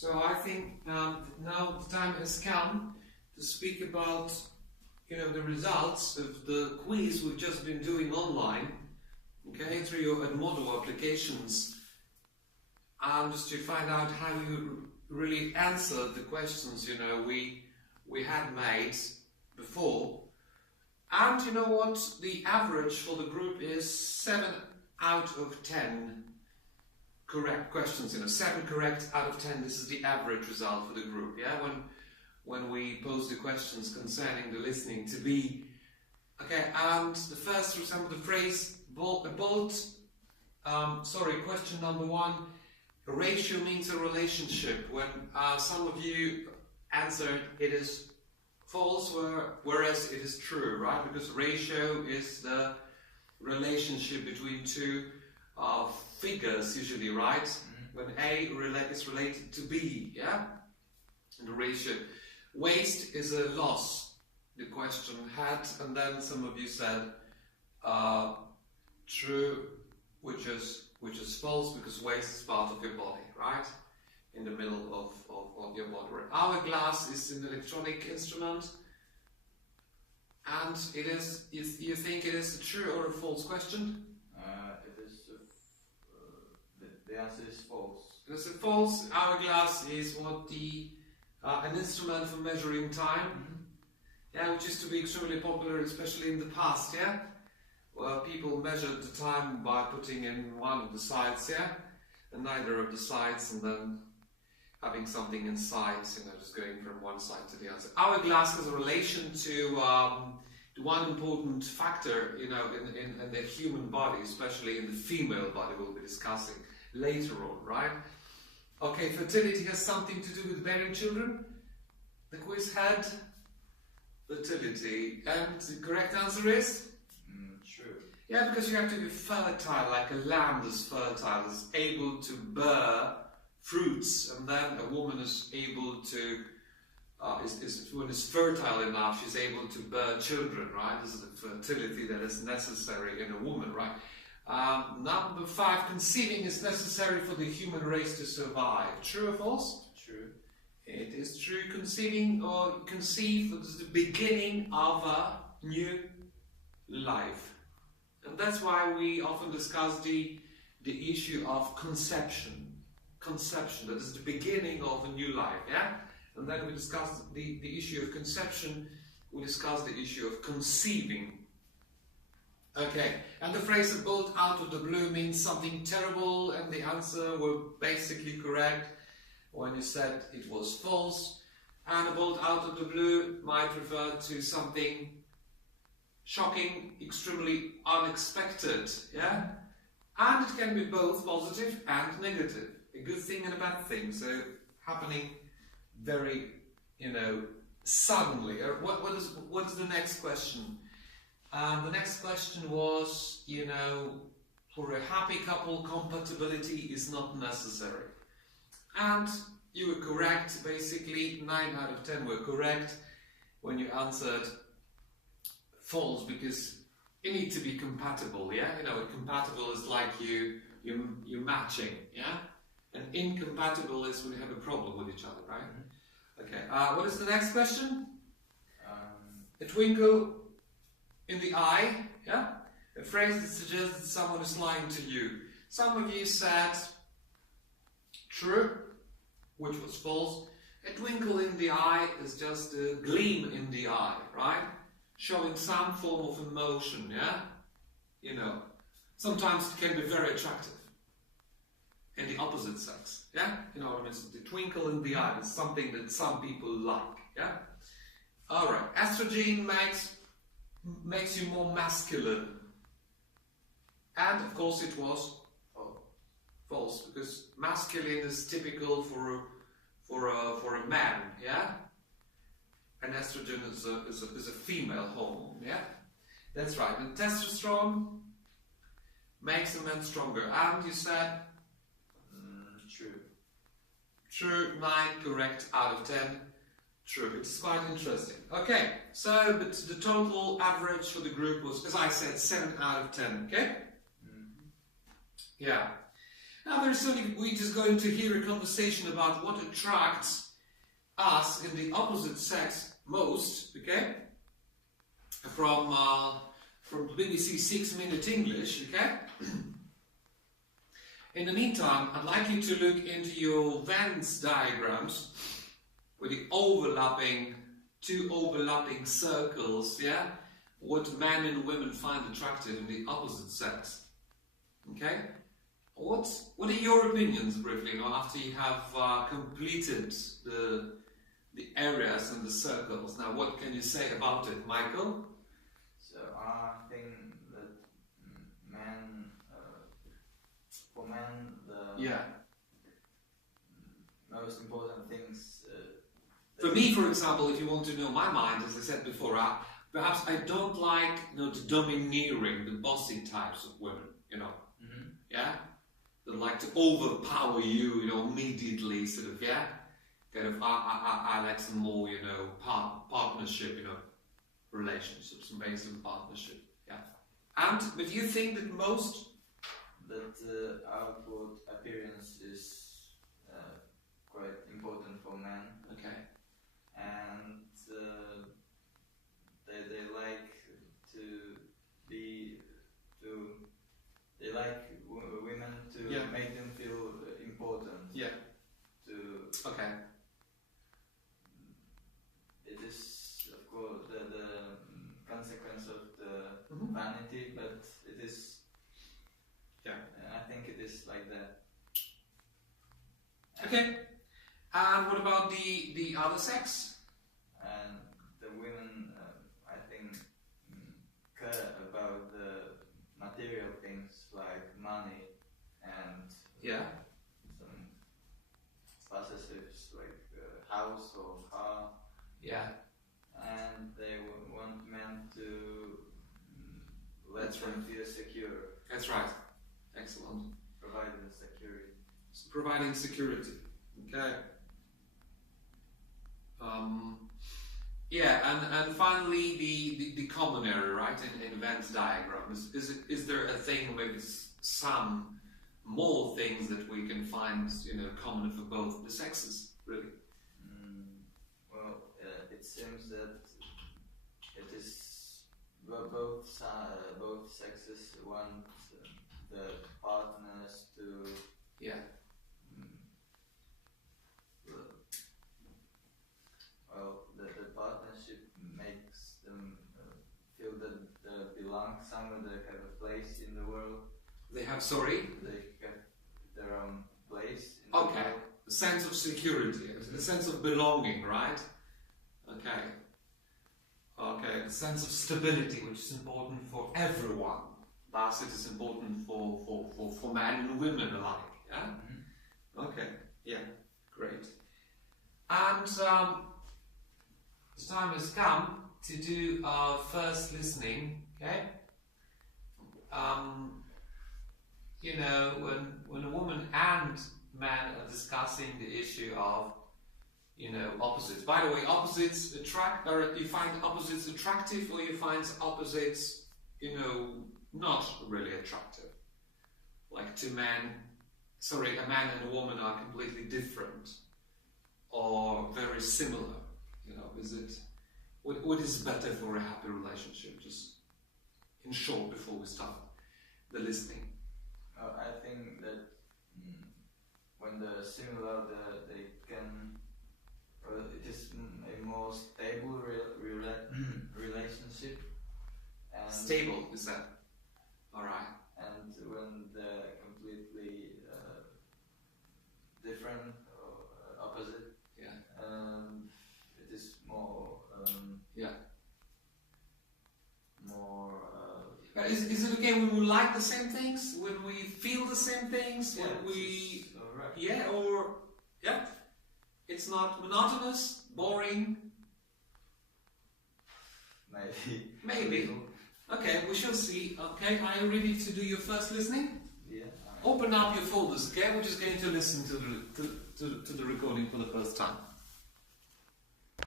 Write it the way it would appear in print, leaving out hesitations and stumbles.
So I think now the time has come to speak about, the results of the quiz we've just been doing online, okay, through your Edmodo applications, just to find out how you really answered the questions, we had made before. And you know what? The average for the group is 7 out of 10 correct questions. 7 correct out of 10. This is the average result for the group. Yeah, when we pose the questions concerning the listening to be. Okay, and the first, for example, the phrase question number 1. A ratio means a relationship. When some of you answered it is false, whereas it is true, right? Because ratio is the relationship between two figures, usually, right? When A is related to B, yeah? And the ratio. Waste is a loss, the question had, and then some of you said true, which is false, because waste is part of your body, right? In the middle of your body. Hourglass is an electronic instrument, and it is. You think it is a true or a false question? It is. The answer is false. It is a false. Hourglass is what an instrument for measuring time. Yeah, which used to be extremely popular, especially in the past. Yeah, where people measured the time by putting in one of the sides. Yeah, and neither of the sides, and then having something inside, just going from one side to the other. Hourglass has a relation to one important factor, in the human body, especially in the female body, we'll be discussing later on, right? Okay, fertility has something to do with bearing children. The quiz had fertility, and the correct answer is? True. Yeah, because you have to be fertile, like a land is fertile, is able to bear fruits, and then a woman is able to, when is fertile enough, she's able to bear children, right? This is the fertility that is necessary in a woman, right? Number 5, conceiving is necessary for the human race to survive. True or false? True. It is true. Conceiving or conceive is the beginning of a new life. And that's why we often discuss the issue of conception. Conception, that is the beginning of a new life, yeah? And then we discuss the issue of conception, we discuss the issue of conceiving. Okay, and the phrase "a bolt out of the blue" means something terrible, and the answer were basically correct when you said it was false. And a bolt out of the blue might refer to something shocking, extremely unexpected, yeah? And it can be both positive and negative. A good thing and a bad thing, so happening very, suddenly. What is the next question? The next question was, for a happy couple, compatibility is not necessary. And you were correct, basically. 9 out of 10 were correct when you answered false, because you need to be compatible, yeah? Compatible is like you're matching, yeah? And incompatible is when you have a problem with each other, right? Okay, what is the next question? A twinkle in the eye, yeah? A phrase that suggests that someone is lying to you. Some of you said true, which was false. A twinkle in the eye is just a gleam in the eye, right? Showing some form of emotion, yeah? Sometimes it can be very attractive. And the opposite sex, yeah? It's the twinkle in the eye. It's something that some people like, yeah? Alright, estrogen makes you more masculine. And of course it was false, because masculine is typical for a man, yeah? And estrogen is a female hormone, yeah? That's right. And testosterone makes a man stronger. And you said true. True, 9 correct out of 10. True. It's quite interesting. Okay, so but the total average for the group was, as I said, 7 out of 10. Okay? Yeah. Now we're just going to hear a conversation about what attracts us in the opposite sex most, okay? From BBC 6-Minute English, okay? In the meantime, I'd like you to look into your Venn diagrams with the two overlapping circles, yeah? What men and women find attractive in the opposite sex, okay? What are your opinions, briefly, after you have completed the areas and the circles? Now, what can you say about it, Michael? So I think that for men, the most important things. For me, for example, if you want to know my mind, as I said before, perhaps I don't like the domineering, the bossy types of women, yeah? That like to overpower you, immediately, sort of, yeah? Kind of, I like some more, partnership, relationships based on partnership, yeah. But you think that that outward appearance is quite important for men. Okay. And they like they like women to make them feel important. Yeah. Okay. It is, of course, the consequence of the vanity, but it is. Yeah. I think it is like that. Okay. And what about the other sex? And the women, I think, care about the material things like money and some possessives like house or car. Yeah. And they want men to let them feel secure. That's right. Excellent. Providing security. Providing security. Okay. And finally the common area, right? In Venn diagram, is there a thing, maybe some more things that we can find, common for both the sexes, really? It seems that it is both sexes want the partners to the partnership makes them feel that they belong somewhere, they have a place in the world. They have, sorry? They have their own place in the world. The sense of security, the sense of belonging, right? Okay, the sense of stability, which is important for everyone. Thus, it is important for men and women alike, yeah? Okay, yeah, great. And the time has come to do our first listening, okay? When a woman and man are discussing the issue of, opposites. By the way, opposites attract, or you find opposites attractive, or you find opposites, not really attractive. Like a man and a woman are completely different, or very similar. What is better for a happy relationship? Just in short, before we start the listening. I think that when they're similar, they can. It is a more stable relationship. And stable, is that? All right. And when they're completely different or opposite, it is more. Is it okay when we like the same things? When we feel the same things? It's not monotonous, boring. Maybe. Okay, we shall see. Okay, are you ready to do your first listening? Yeah. Open up your folders, okay? We're just going to listen to the recording for the first time.